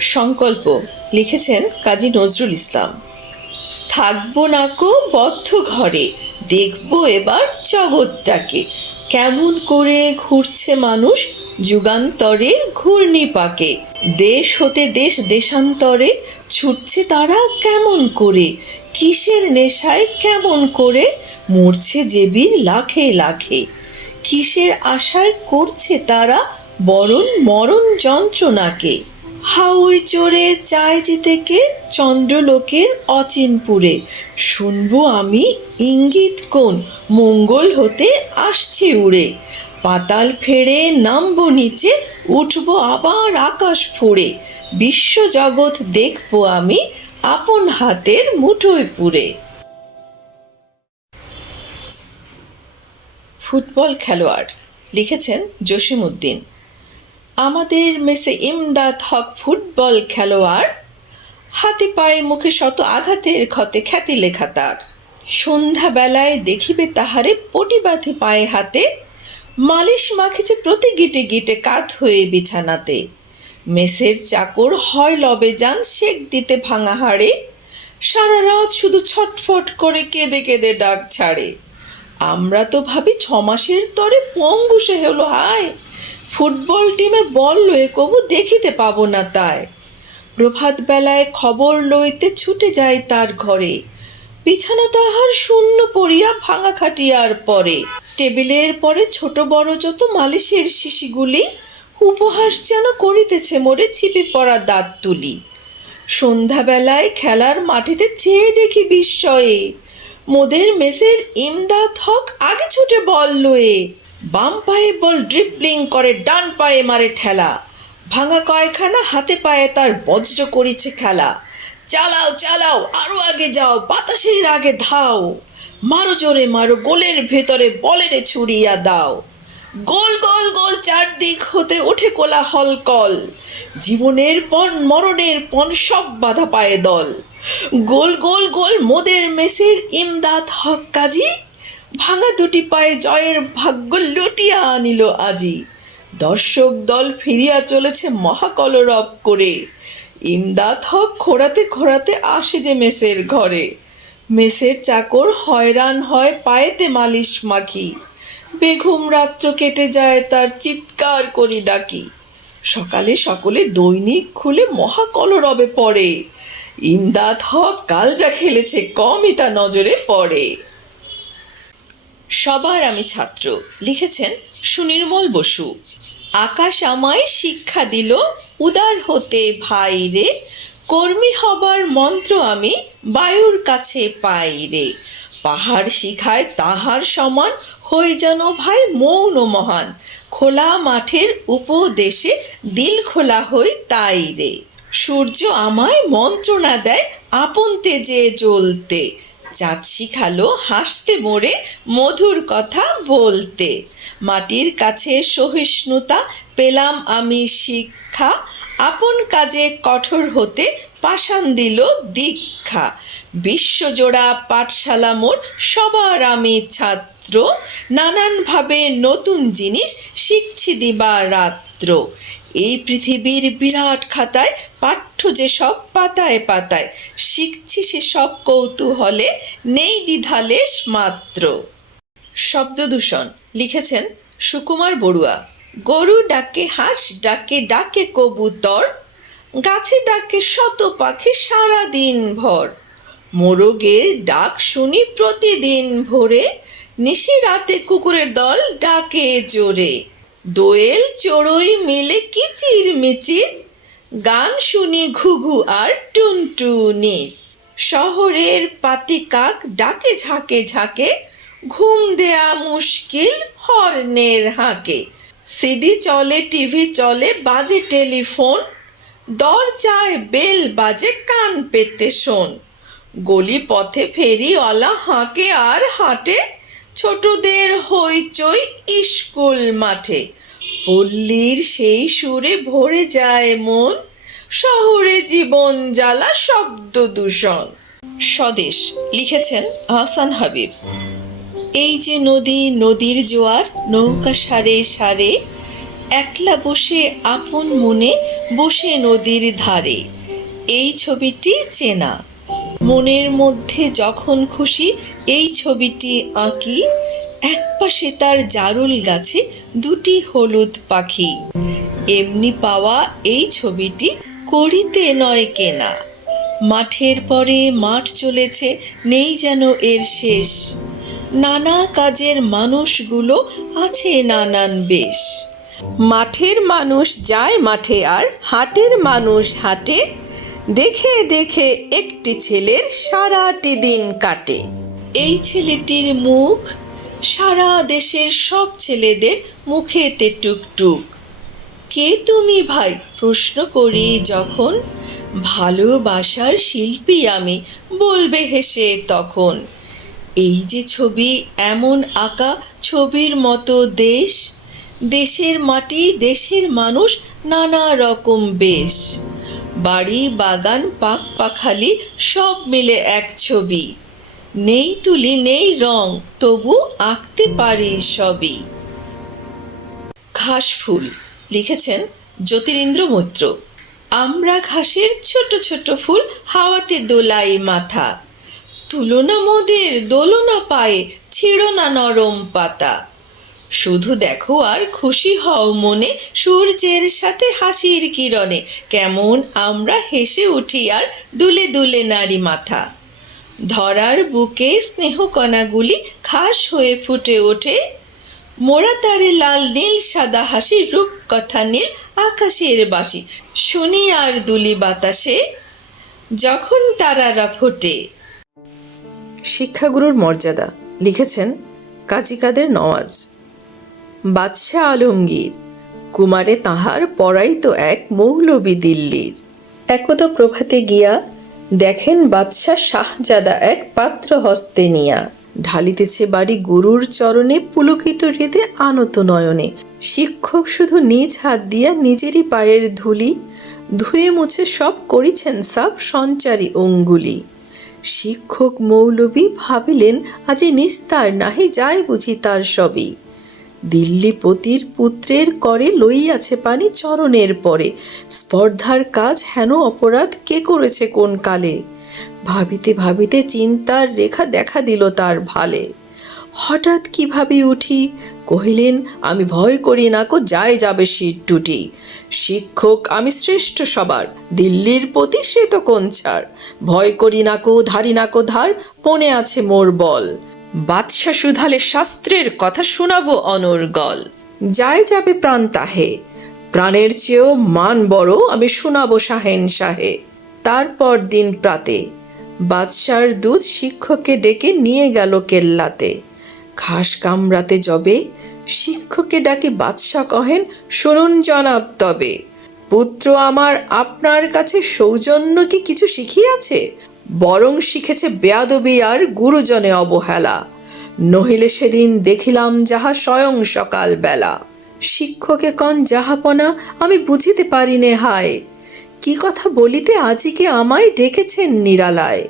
সংকল্প লিখেছেন কাজী নজরুল ইসলাম। থাকব না কো বদ্ধ ঘরে, দেখব এবার জগৎটাকে। কেমন করে ঘুরছে মানুষ যুগান্তরের ঘূর্ণি পাকে। দেশ হতে দেশ দেশান্তরে ছুটছে তারা কেমন করে? কিসের নেশায় কেমন করে মরছে জেবির লাখে লাখে? কিসের আশায় করছে তারা বরণ মরণ যন্ত্রণাকে? হাউই চড়ে চাই থেকে চন্দ্রলোকের অচিনপুরে। শুনব আমি ইঙ্গিত কোন, মঙ্গল হতে আসছে উড়ে। পাতাল ফেড়ে নামবো নিচে, উঠবো আবার আকাশ ফুড়ে। বিশ্বজগৎ দেখব আমি আপন হাতের মুঠোয় পুরে ফুটবল খেলোয়াড়, লিখেছেন জসিমউদ্দিন। আমাদের মেসে ইমদাদ হক ফুটবল খেলোয়াড়, হাতে পায়ে মুখে শত আঘাতের ক্ষতে খ্যাতি লেখা তার। সন্ধ্যাবেলায় দেখিবে তাহারে পটি বাঁধে পায়ে হাতে, মালিশ মাখিছে প্রতি গিটে গিটে কাত হয়ে বিছানাতে। মেসের চাকর হয় লবে যান শেক দিতে ভাঙা হাড়ে, সারা রাত শুধু ছটফট করে কেঁদে কেঁদে ডাক ছাড়ে। আমরা তো ভাবি ছমাসের তরে পঙ্গু সে হলো, হায়! ফুটবল টিমে বল লয়ে কবু দেখিতে পাবো না তাই। প্রভাত বেলায় খবর লইতে ছুটে যায় তার ঘরে। বিছানা তাহার শূন্য পড়িয়া ভাঙা খাটিয়ার পরে। টেবিলের পরে ছোট বড় যত মালিশের শিশিগুলি, উপহাস যেন করিতেছে মোরে ছিপি পড়া দাঁত তুলি। সন্ধ্যাবেলায় খেলার মাটিতে চেয়ে দেখি বিস্ময়ে। মোদের মেসের ইমদাদ হক আগে ছুটে বল লয়ে। বাম পায়ে বল ড্রিপলিং করে, ডান পায়ে মারে ঠেলা। ভাঙা কয়খানা হাতে পায়ে তার বজ্র করিছে খেলা। চালাও চালাও, আরও আগে যাও, বাতাসের আগে ধাও। মারো জোরে মারো, গোলের ভেতরে বলেরে ছুড়িয়া দাও। গোল গোল গোল, চারদিক হতে ওঠে কোলাহল কল। জীবনের পণ, মরণের পণ, সব বাধা পায়ে দল। গোল গোল গোল, মোদের মেসের ইমদাদ হক কাজী? ভাঙা দুটি পায়ে জয়ের ভাগ্য লুটিয়া আনিল আজি। দর্শক দল ফিরিয়া চলেছে মহাকলরব করে। ইমদাদ হক খোড়াতে খোড়াতে আসে যে মেসের ঘরে। মেসের চাকর হয়রান হয় পায়েতে মালিশ মাখি। বেঘুম রাত্র কেটে যায় তার চিৎকার করি ডাকি। সকালে সকলে দৈনিক খুলে মহাকলরবে পড়ে। ইমদাদ হক কাল যা খেলেছে কমই তা নজরে পড়ে। সবার আমি ছাত্র, লিখেছেন সুনির্মল বসু। আকাশ আমায় শিক্ষা দিল, উদার হতে ভাই রে, কর্মী হবার মন্ত্র আমি বায়ুর কাছে পাই রে। পাহাড় শিখায় তাহার সমান, হই যেন ভাই মৌন মহান। খোলা মাঠের উপদেশে দিল খোলা হই তাই রে। সূর্য আমায় মন্ত্রণা দেয়, আপন তেজে জ্বলতে। চাঁদ শিখালো হাসতে মোড়ে মধুর কথা বলতে। মাটির কাছে সহিষ্ণুতা পেলাম আমি শিক্ষা, আপন কাজে কঠোর হতে পাষাণ দিল দীক্ষা। বিশ্বজোড়া পাঠশালা মোর সবার আমি ছাত্র, নানানভাবে নতুন জিনিস শিখছি দিবা রাত্র এই পৃথিবীর বিরাট খাতায় পাঠ্য যে সব পাতায় পাতায়, শিখছি সে সব কৌতূহলে, নেই দ্বিধালেশ মাত্র। শব্দদূষণ লিখেছেন সুকুমার বড়ুয়া। গরু ডাকে, হাঁস ডাকে ডাকে কবুতর। গাছে ডাকে শত পাখি সারা দিন ভর। মোরগের ডাক শুনি প্রতিদিন ভোরে। নিশি রাতে কুকুরের দল ডাকে জোরে। দোয়েল চড়ুই মিলে কিচির মিচির গান শুনি ঘুঘু আর টুনটুনি। শহরের পাতি কাক ডাকে ঝাঁকে ঝাঁকে, ঘুম দেয়া মুশকিল হর্নের হাঁকে। সিডি চলে, টিভি চলে, বাজে টেলিফোন। দরজায় বেল বাজে, কান পেতে শোন। গলি পথে ফেরিওয়ালা হাঁকে আর হাঁটে ছোটদের হইচই স্কুল মাঠে। পল্লীর সেই সুরে ভরে যায় মন, শহরে জীবন জ্বালা শব্দ দূষণ। স্বদেশ লিখেছেন আহসান হাবিব। এই যে নদী, নদীর জোয়ার, নৌকা সারে সারে, একলা বসে আপন মনে বসে নদীর ধারে। এই ছবিটি চেনা। মনের মধ্যে যখন খুশি এই ছবিটি আঁকি একপাশে তার জারুল গাছে দুটি হলুদ পাখি। এমনি পাওয়া এই ছবিটি করিতে নয় কেনা। মাঠের পরে মাঠ চলেছে, নেই যেন এর শেষ। নানা কাজের মানুষগুলো আছে নানান বেশ। মাঠের মানুষ যায় মাঠে আর হাটের মানুষ হাটে। দেখে দেখে একটি ছেলের সারাটি দিন কাটে। এই ছেলেটির মুখ সারা দেশের সব ছেলেদের মুখেতে টুকটুক। কে তুমি ভাই? প্রশ্ন করি যখন। ভালোবাসার শিল্পী আমি, বলবে হেসে তখন। এই যে ছবি, এমন আঁকা ছবির মতো দেশ। দেশের মাটি, দেশের মানুষ, নানা রকম বেশ। বাড়ি, বাগান, পাক, পাখালি সব মিলে এক ছবি। নেই তুলি, নেই রং, তবু আঁকতে পারি সবই। ঘাস ফুল, লিখেছেন জ্যোতিরিন্দ্র মৈত্র। আমরা ঘাসের ছোট ছোট ফুল হাওয়াতে দোলাই মাথা। তুলনা মোদের, দোলনা পায়ে ছিঁড়ো না নরম পাতা। শুধু দেখো আর খুশি হও মনে, সূর্যের সাথে হাসির কিরণে। কেমন আমরা হেসে উঠি আর দুলে দুলে নারী মাথা। ধরার বুকে স্নেহকণাগুলি খাস হয়ে ফুটে ওঠে। মোরা তারে লাল নীল, সাদা হাসি রূপ কথা নীল, আকাশের বাসি শুনি আর দুলি বাতাসে, যখন তারারা ফোটে। শিক্ষাগুরুর মর্যাদা, লিখেছেন কাজী কাদের নওয়াজ। বাদশাহ আলমগীর। কুমারে তাহার পড়াইতো এক মৌলবী দিল্লির। একদা প্রভাতে গিয়া দেখেন বাদশাহ শাহজাদা এক পাত্র হস্তে নিয়া। ঢালিতেছে বাড়ি গুরুর চরণে পুলকিত হৃদে আনত নয়নে। শিক্ষক শুধু নিজ হাত দিয়া নিজেরই পায়ের ধুলি, ধুয়ে মুছে সব করিছেন সব সঞ্চারী অঙ্গুলি। শিক্ষক মৌলবী ভাবিলেন, আজি নিস্তার নাহি যায় বুঝি তার সবই। দিল্লিপতির পুত্রের করে লইয়াছে পানি চরণের পরে। স্পর্ধার কাজ হেন অপরাধ কে করেছে কোন কালে? ভাবিতে ভাবিতে চিন্তার রেখা দেখা দিল তার ভালে। হঠাৎ কীভাবে উঠি? কহিলেন, আমি ভয় করি না কো যায় যাবে শীত টুটি শিক্ষক, আমি শ্রেষ্ঠ সবার। দিল্লির প্রতি সে তো কোন ছাড়? ভয় করি না কো, ধারি না কো, ধার পণে আছে মোর বল। বাদশা সুধালে শাস্ত্রের কথা শোনাবো অনর্গল যায় যাবে প্রাণ তাহে, প্রাণের চেয়েও মান বড় আমি শোনাবো শাহেন শাহে। তারপর দিন প্রাতে, বাদশার দুধ শিক্ষককে ডেকে নিয়ে গেল কেল্লাতে। ঘাস কামড়াতে যবে শিক্ষককে ডাকে বাদশাহ কহেন, শুনুন জনাব তবে, পুত্র আমার আপনার কাছে সৌজন্য কি কিছু শিখিয়াছে? বরং শিখেছে বেয়াদবি আর গুরুজনে অবহেলা। নহিলে সেদিন দেখিলাম যাহা স্বয়ং সকাল বেলা শিক্ষকে কন যাহাপনা, আমি বুঝিতে পারি নে হায়। কি কথা বলিতে আজিকে আমায় ডেকেছেন নিরালায়।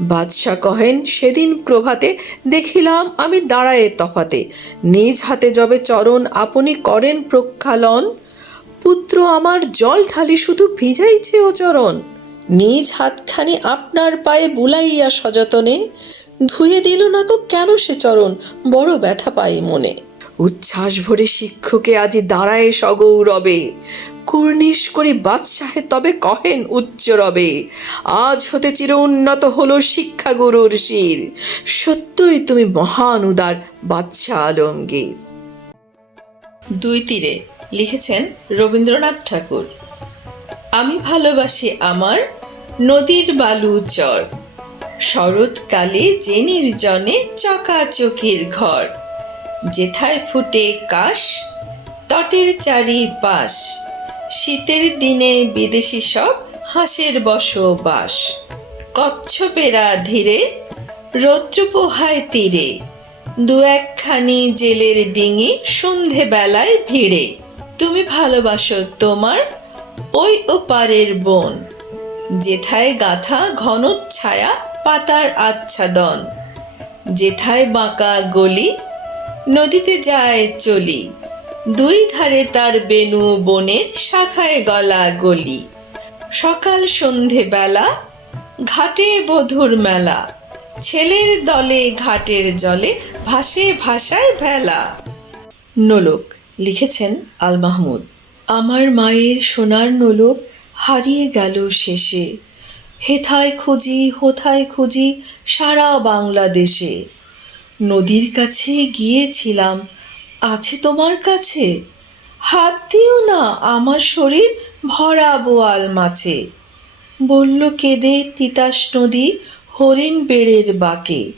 বাদশাহ কহেন, সেদিন প্রভাতে দেখিলাম আমি দাঁড়ায়ে তফাতে। নিজ হাতে যবে চরণ আপনি করেন প্রক্ষালন। পুত্র আমার জল ঢালি শুধু ভিজাইছে ও চরণ। নিজ হাতখানি আপনার পায়ে বুলাইয়া সযতনে ধুয়ে দিল না গো কেন সে চরণ বড় ব্যথা পাই মনে। উচ্ছ্বাস ভরে শিক্ষকে আজি দাঁড়ায় সগৌরবে কুর্নিশ করে বাদশাহে তবে কহেন উচ্চ রবে আজ হতে চির উন্নত হলো শিক্ষাগুরুর শির সত্যই তুমি মহান উদার বাদশাহ আলমগীর। দুই তীরে লিখেছেন রবীন্দ্রনাথ ঠাকুর আমি ভালোবাসি আমার নদীর বালু চর। শরৎকালে যে নির্জনে চকাচকির ঘর। যেথায় ফুটে কাশ, তটের চারি পাশ শীতের দিনে বিদেশি সব হাঁসের বসবাস। কচ্ছপেরা ধীরে রৌদ্র পোহায় তীরে। দু একখানি জেলের ডিঙি সন্ধে বেলায় ভিড়ে। তুমি ভালোবাসো তোমার ওই ওপারের বন। যেথায় গাথা ঘন ছায়া পাতার আচ্ছাদন, যেথায় বাঁকা গলি নদীতে যায় চলি, দুই ধারে তার বেনু বনের শাখায় গলা গলি। সকাল সন্ধে বেলা ঘাটে বধুর মেলা, ছেলের দলে ঘাটের জলে ভাসে ভাষায় ভেলা। নোলক লিখেছেন আল মাহমুদ। আমার মায়ের সোনার নোলক হারিয়ে গেল শেষে। হেথায় খুঁজি, হোথায় খুঁজি সারা বাংলাদেশে। নদীর কাছে গিয়েছিলাম, আছে তোমার কাছে? হাত দিও না, আমার শরীর ভরা বোয়াল মাছে। বলল, কেঁদে তিতাস নদী হরিণ বেড়ের বাঁকে।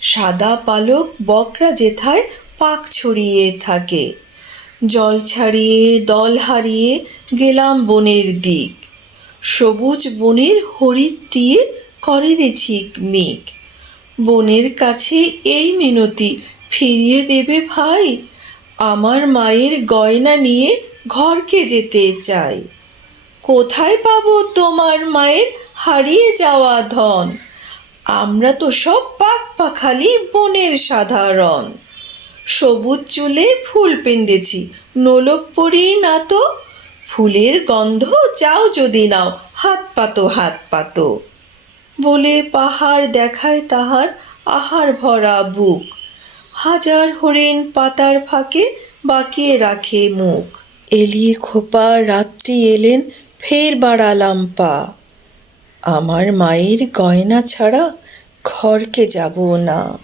সাদা পালক বকরা যেথায় পাক ছড়িয়ে থাকে। জল ছাড়িয়ে, দল হারিয়ে গেলাম বনের দিক। সবুজ বনের হরিৎ টিয়ে করে রে ঝিকমিক বোনের কাছে এই মিনতি, ফিরিয়ে দেবে ভাই। আমার মায়ের গয়না নিয়ে ঘরকে যেতে চাই। কোথায় পাবো তোমার মায়ের হারিয়ে যাওয়া ধন? আমরা তো সব পাক পাখালি বনের সাধারণ। সবুজ চুলে ফুল পেন্দেছি, নোলক পরি না তো ফুলের গন্ধ চাও যদি নাও, হাত পাতো হাত পাতো। বলে পাহাড় দেখায় তাহার আহার ভরা বুক। হাজার হরিণ পাতার ফাঁকে বাকিয়ে রাখে মুখ। এলিয়ে খোপা রাত্রি এলেন, ফের বাড়ালাম পা। আমার মায়ের গয়না ছাড়া ঘরকে যাব না।